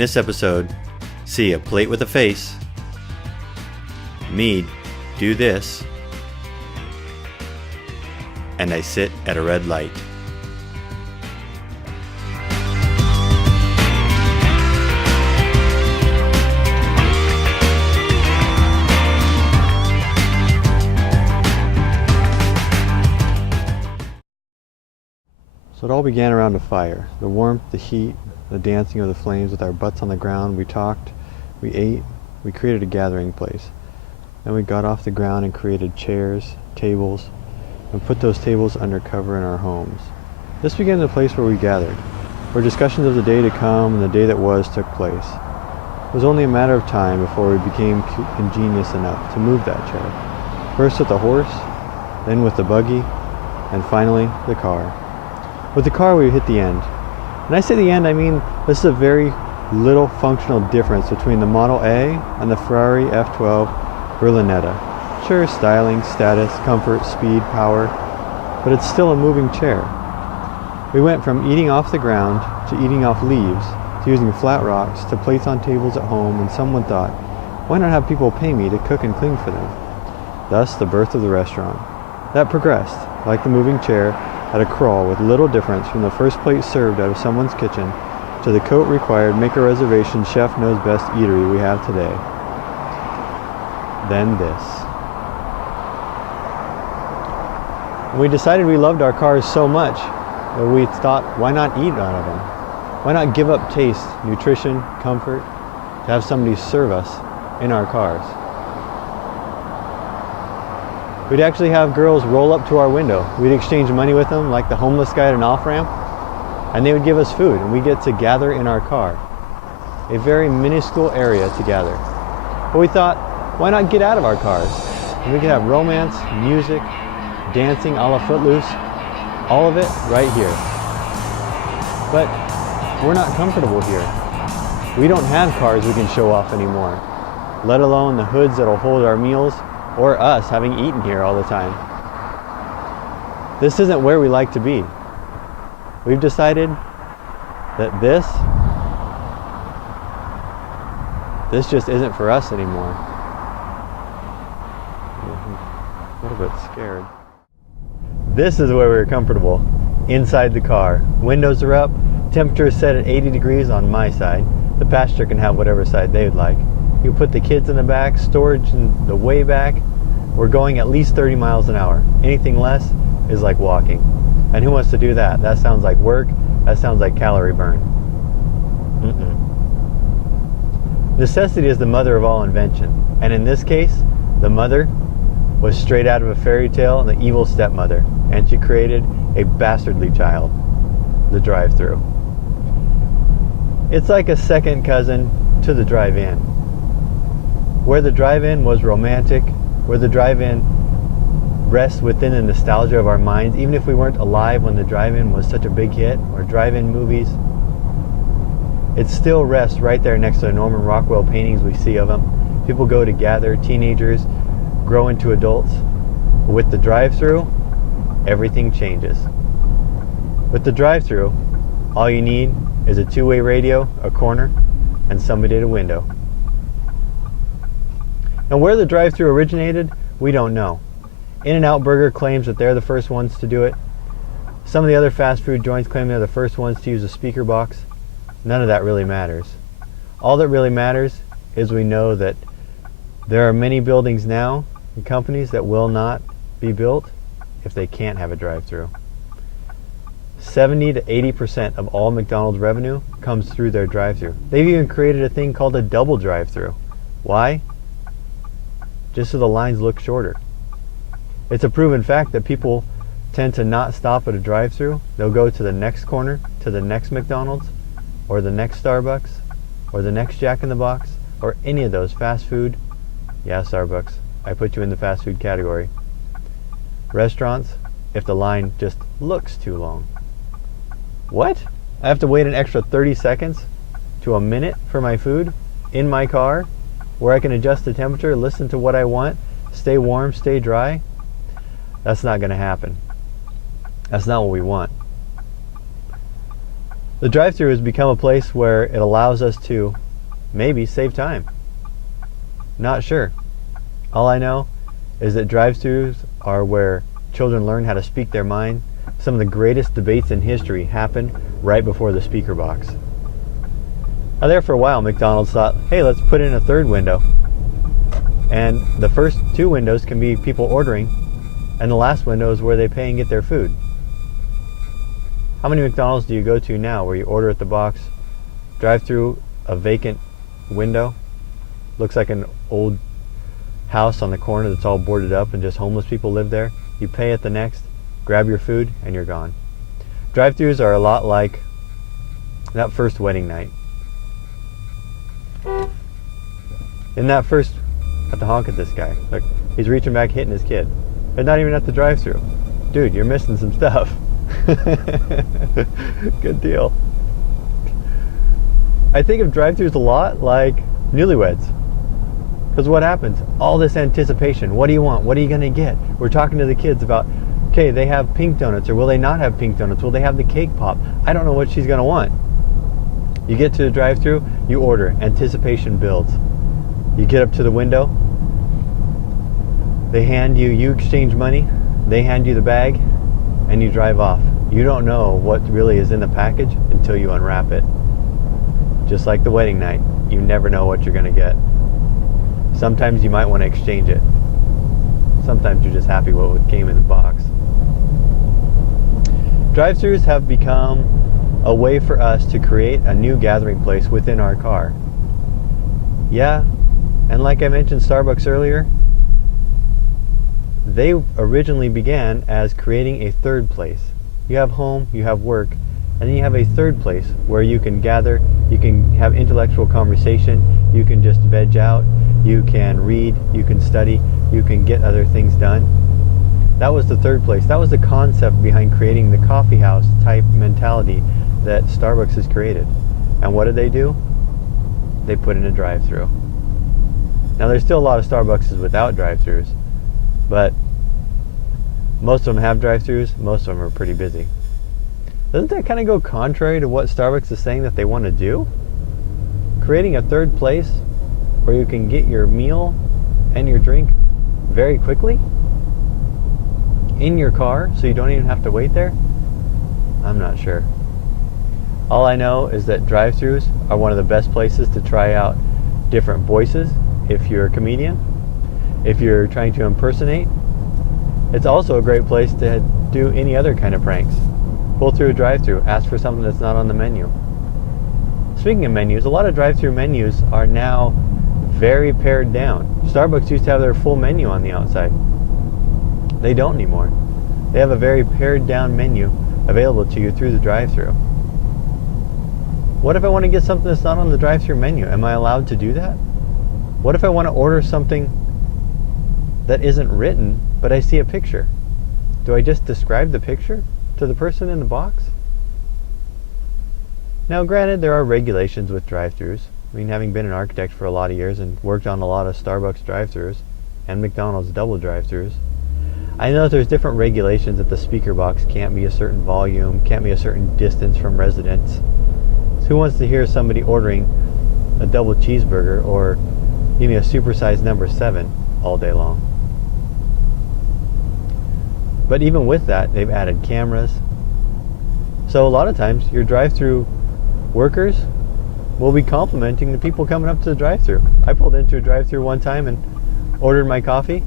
this episode, see a plate with a face, me do this, and I sit at a red light. So it all began around a fire. The warmth, the heat, the dancing of the flames with our butts on the ground. We talked, we ate, we created a gathering place. Then we got off the ground and created chairs, tables, and put those tables under cover in our homes. This became the place where we gathered, where discussions of the day to come and the day that was took place. It was only a matter of time before we became ingenious enough to move that chair. First with the horse, then with the buggy, and finally the car. With the car, we hit the end. When I say the end, I mean this is a very little functional difference between the Model A and the Ferrari F12 Berlinetta. Sure, styling, status, comfort, speed, power, but it's still a moving chair. We went from eating off the ground to eating off leaves to using flat rocks to plates on tables at home, and someone thought, why not have people pay me to cook and clean for them? Thus, the birth of the restaurant. That progressed, like the moving chair, at a crawl with little difference from the first plate served out of someone's kitchen to the coat required make a reservation chef knows best eatery we have today. Then this. We decided we loved our cars so much that we thought, why not eat out of them? Why not give up taste, nutrition, comfort to have somebody serve us in our cars? We'd actually have girls roll up to our window. We'd exchange money with them, like the homeless guy at an off-ramp, and they would give us food, and we get to gather in our car. A very minuscule area to gather. But we thought, why not get out of our cars? And we could have romance, music, dancing a la Footloose, all of it right here. But we're not comfortable here. We don't have cars we can show off anymore, let alone the hoods that'll hold our meals, or us having eaten here all the time. This isn't where we like to be. We've decided that this just isn't for us anymore. A little bit scared. This is where we're comfortable, inside the car. Windows are up, temperature is set at 80 degrees on my side. The passenger can have whatever side they would like. You put the kids in the back, storage in the way back. We're going at least 30 miles an hour. Anything less is like walking. And who wants to do that? That sounds like work. That sounds like calorie burn. Necessity is the mother of all invention. And in this case, the mother was straight out of a fairy tale, the evil stepmother. And she created a bastardly child, the drive-thru. It's like a second cousin to the drive-in. Where the drive-in was romantic, where the drive-in rests within the nostalgia of our minds, even if we weren't alive when the drive-in was such a big hit, or drive-in movies, it still rests right there next to the Norman Rockwell paintings we see of them. People go to gather, teenagers grow into adults. But with the drive-thru, everything changes. With the drive-thru, all you need is a two-way radio, a corner, and somebody at a window. Now, where the drive-thru originated, we don't know. In-N-Out Burger claims that they're the first ones to do it. Some of the other fast food joints claim they're the first ones to use a speaker box. None of that really matters. All that really matters is we know that there are many buildings now and companies that will not be built if they can't have a drive-thru. 70 to 80% of all McDonald's revenue comes through their drive-thru. They've even created a thing called a double drive-thru. Why? Just so the lines look shorter. It's a proven fact that people tend to not stop at a drive-thru. They'll go to the next corner, to the next McDonald's, or the next Starbucks, or the next Jack in the Box, or any of those fast food. Yeah, Starbucks, I put you in the fast food category. Restaurants, if the line just looks too long. What? I have to wait an extra 30 seconds to a minute for my food in my car, where I can adjust the temperature, listen to what I want, stay warm, stay dry? That's not going to happen. That's not what we want. The drive-thru has become a place where it allows us to maybe save time. Not sure. All I know is that drive-thrus are where children learn how to speak their mind. Some of the greatest debates in history happen right before the speaker box. Now there for a while, McDonald's thought, hey, let's put in a third window. And the first two windows can be people ordering, and the last window is where they pay and get their food. How many McDonald's do you go to now where you order at the box, drive through a vacant window, looks like an old house on the corner that's all boarded up and just homeless people live there? You pay at the next, grab your food, and you're gone. Drive-thrus are a lot like that first wedding night. In that first, I have to honk at this guy. Look, he's reaching back, hitting his kid. They're not even at the drive-thru. Dude, you're missing some stuff. Good deal. I think of drive-thrus a lot like newlyweds. Because what happens? All this anticipation. What do you want? What are you going to get? We're talking to the kids about, okay, they have pink donuts, or will they not have pink donuts? Will they have the cake pop? I don't know what she's going to want. You get to the drive-thru, you order. Anticipation builds. You get up to the window. They hand you, you exchange money. They hand you the bag, and you drive off. You don't know what really is in the package until you unwrap it. Just like the wedding night, you never know what you're going to get. Sometimes you might want to exchange it. Sometimes you're just happy with what came in the box. Drive-thrus have become a way for us to create a new gathering place within our car. Yeah, and like I mentioned Starbucks earlier, they originally began as creating a third place. You have home, you have work, and then you have a third place where you can gather, you can have intellectual conversation, you can just veg out, you can read, you can study, you can get other things done. That was the third place. That was the concept behind creating the coffee house type mentality that Starbucks has created. And what did they do? They put in a drive-thru. Now there's still a lot of Starbucks without drive-thrus, but most of them have drive-thrus, most of them are pretty busy. Doesn't that kind of go contrary to what Starbucks is saying that they want to do? Creating a third place where you can get your meal and your drink very quickly in your car so you don't even have to wait there? I'm not sure. All I know is that drive-thrus are one of the best places to try out different voices if you're a comedian, if you're trying to impersonate. It's also a great place to do any other kind of pranks. Pull through a drive-thru, ask for something that's not on the menu. Speaking of menus, a lot of drive-thru menus are now very pared down. Starbucks used to have their full menu on the outside. They don't anymore. They have a very pared down menu available to you through the drive-thru. What if I want to get something that's not on the drive-thru menu? Am I allowed to do that? What if I want to order something that isn't written, but I see a picture? Do I just describe the picture to the person in the box? Now, granted, there are regulations with drive-thrus. I mean, having been an architect for a lot of years and worked on a lot of Starbucks drive-thrus and McDonald's double drive-thrus, I know that there's different regulations that the speaker box can't be a certain volume, can't be a certain distance from residents. So who wants to hear somebody ordering a double cheeseburger or give me a supersized number 7 all day long? But even with that, they've added cameras. So a lot of times your drive-thru workers will be complimenting the people coming up to the drive-thru. I pulled into a drive-thru one time and ordered my coffee,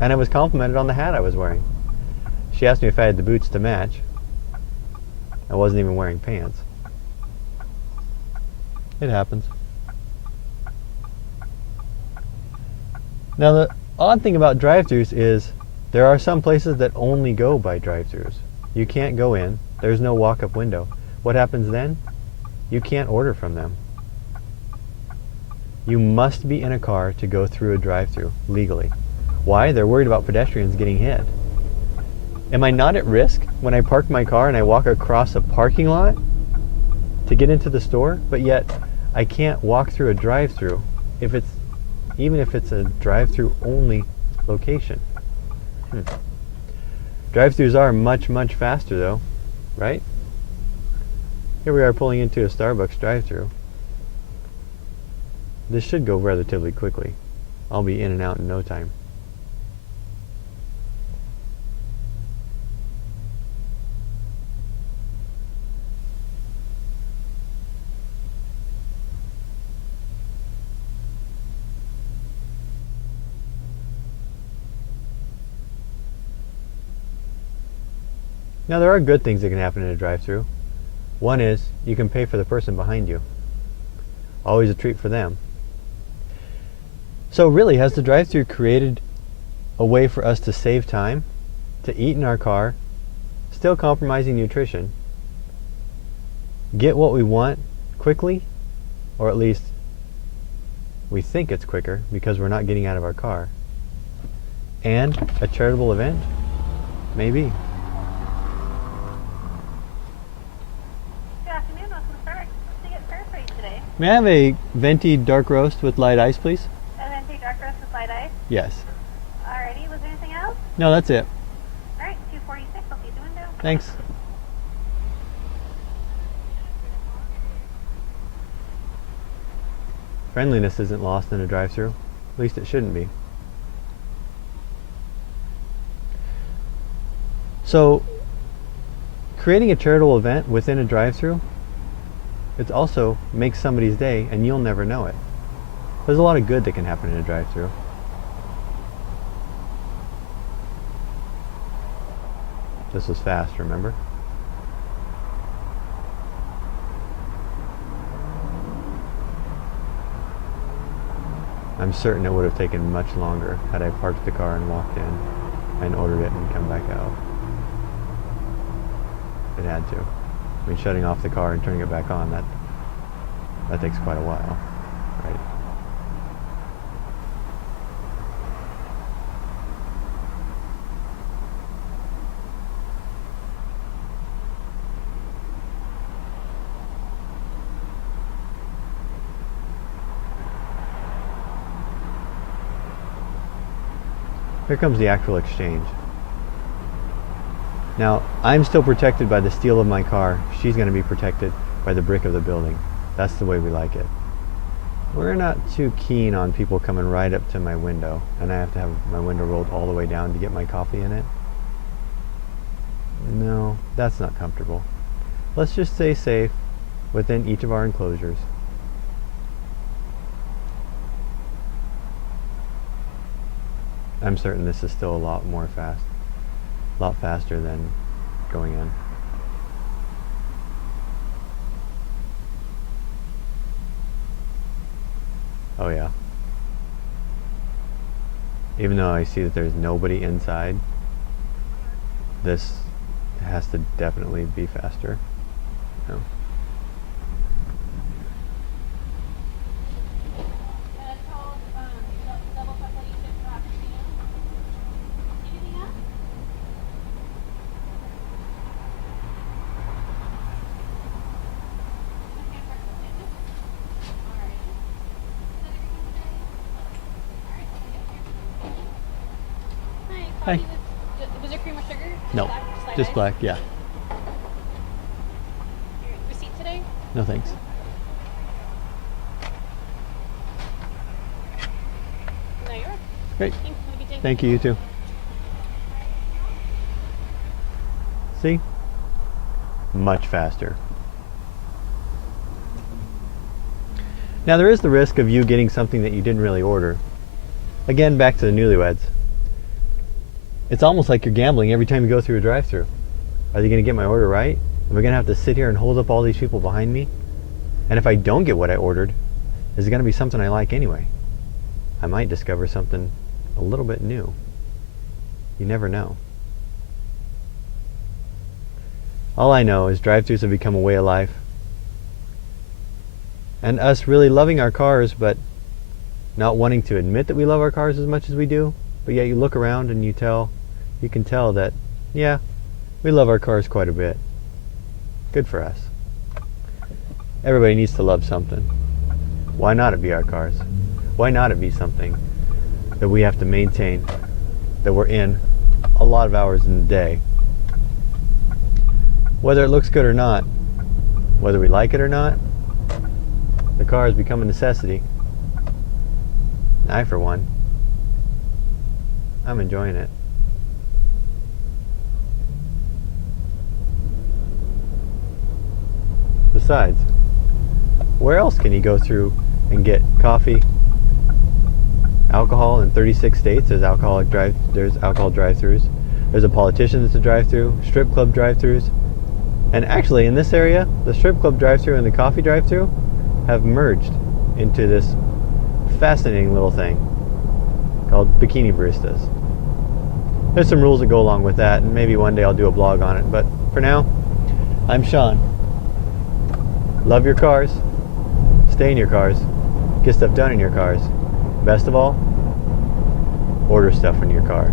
and I was complimented on the hat I was wearing. She asked me if I had the boots to match. I wasn't even wearing pants. It happens. Now the odd thing about drive-thrus is there are some places that only go by drive-thrus. You can't go in. There's no walk-up window. What happens then? You can't order from them. You must be in a car to go through a drive-thru legally. Why? They're worried about pedestrians getting hit. Am I not at risk when I park my car and I walk across a parking lot to get into the store, but yet I can't walk through a drive-thru even if it's a drive-thru only location? Drive-thrus are much, much faster though, right? Here we are pulling into a Starbucks drive-thru. This should go relatively quickly. I'll be in and out in no time. Now there are good things that can happen in a drive-thru. One is you can pay for the person behind you. Always a treat for them. So really, has the drive-thru created a way for us to save time, to eat in our car, still compromising nutrition, get what we want quickly, or at least we think it's quicker because we're not getting out of our car, and a charitable event? Maybe. May I have a venti dark roast with light ice, please? A venti dark roast with light ice? Yes. Alrighty, was there anything else? No, that's it. Alright, 246, I'll see you at the window. Thanks. Friendliness isn't lost in a drive-thru. At least it shouldn't be. So, creating a charitable event within a drive-thru, it also makes somebody's day and you'll never know it. There's a lot of good that can happen in a drive-thru. This was fast, remember? I'm certain it would have taken much longer had I parked the car and walked in and ordered it and come back out. It had to. I mean, shutting off the car and turning it back on, that takes quite a while, right? Here comes the actual exchange. Now, I'm still protected by the steel of my car. She's going to be protected by the brick of the building. That's the way we like it. We're not too keen on people coming right up to my window, and I have to have my window rolled all the way down to get my coffee in it. No, that's not comfortable. Let's just stay safe within each of our enclosures. I'm certain this is still a lot faster than going in. Oh yeah. Even though I see that there's nobody inside, this has to definitely be faster. No. Hi. Was there cream or sugar? No, just black, yeah. Your receipt today? No thanks. No, you're welcome. Great. Thanks. Have a good day. Thank you, you too. See? Much faster. Now there is the risk of you getting something that you didn't really order. Again, back to the newlyweds. It's almost like you're gambling every time you go through a drive-thru. Are they going to get my order right? Am I going to have to sit here and hold up all these people behind me? And if I don't get what I ordered, is it going to be something I like anyway? I might discover something a little bit new. You never know. All I know is drive-thrus have become a way of life. And us really loving our cars, but not wanting to admit that we love our cars as much as we do. But yet you look around and you can tell that, yeah, we love our cars quite a bit. Good for us. Everybody needs to love something. Why not it be our cars? Why not it be something that we have to maintain, that we're in a lot of hours in the day? Whether it looks good or not, Whether we like it or not, the car has become a necessity. I, for one, I'm enjoying it. Besides, where else can you go through and get coffee, alcohol in 36 states? There's alcohol drive-throughs. There's a politician that's a drive-through, strip club drive-throughs. And actually, in this area, the strip club drive-through and the coffee drive-through have merged into this fascinating little thing called bikini baristas. There's some rules that go along with that, and maybe one day I'll do a blog on it. But for now, I'm Sean. Love your cars. Stay in your cars. Get stuff done in your cars. Best of all, order stuff in your car.